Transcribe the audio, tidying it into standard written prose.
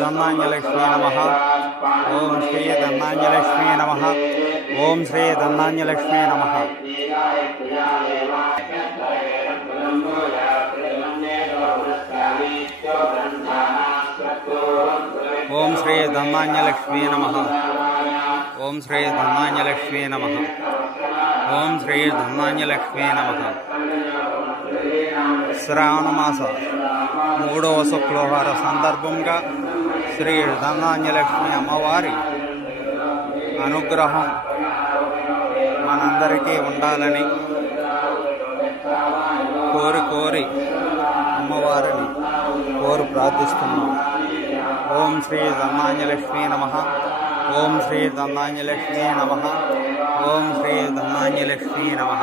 ధన్నాంజలక్ష్మీ నమః. ఓం శ్రీ ధన్నాంజలక్ష్మీ నమః. ఓం శ్రీ ధన్నాంజలక్ష్మీ నమః. ఓం శ్రీ ధన్నాంజలక్ష్మీ నమః. ఓం శ్రీ ధన్నాంజలక్ష్మీ నమః. ఓం శ్రీ ధన్నాంజలక్ష్మీ నమః. శ్రావణమాస 3వ శుక్రవార సందర్భంగా శ్రీ ధన్నాంజలక్ష్మి అమ్మవారి అనుగ్రహం మనందరికీ ఉండాలని కోరి అమ్మవారిని ప్రార్థిస్తున్నాం. ఓం శ్రీ ధన్నాంజలక్ష్మీ నమః. ఓం శ్రీ ధన్నాంజలక్ష్మీ నమః. ఓం శ్రీ ధన్నాంజలక్ష్మీ నమః.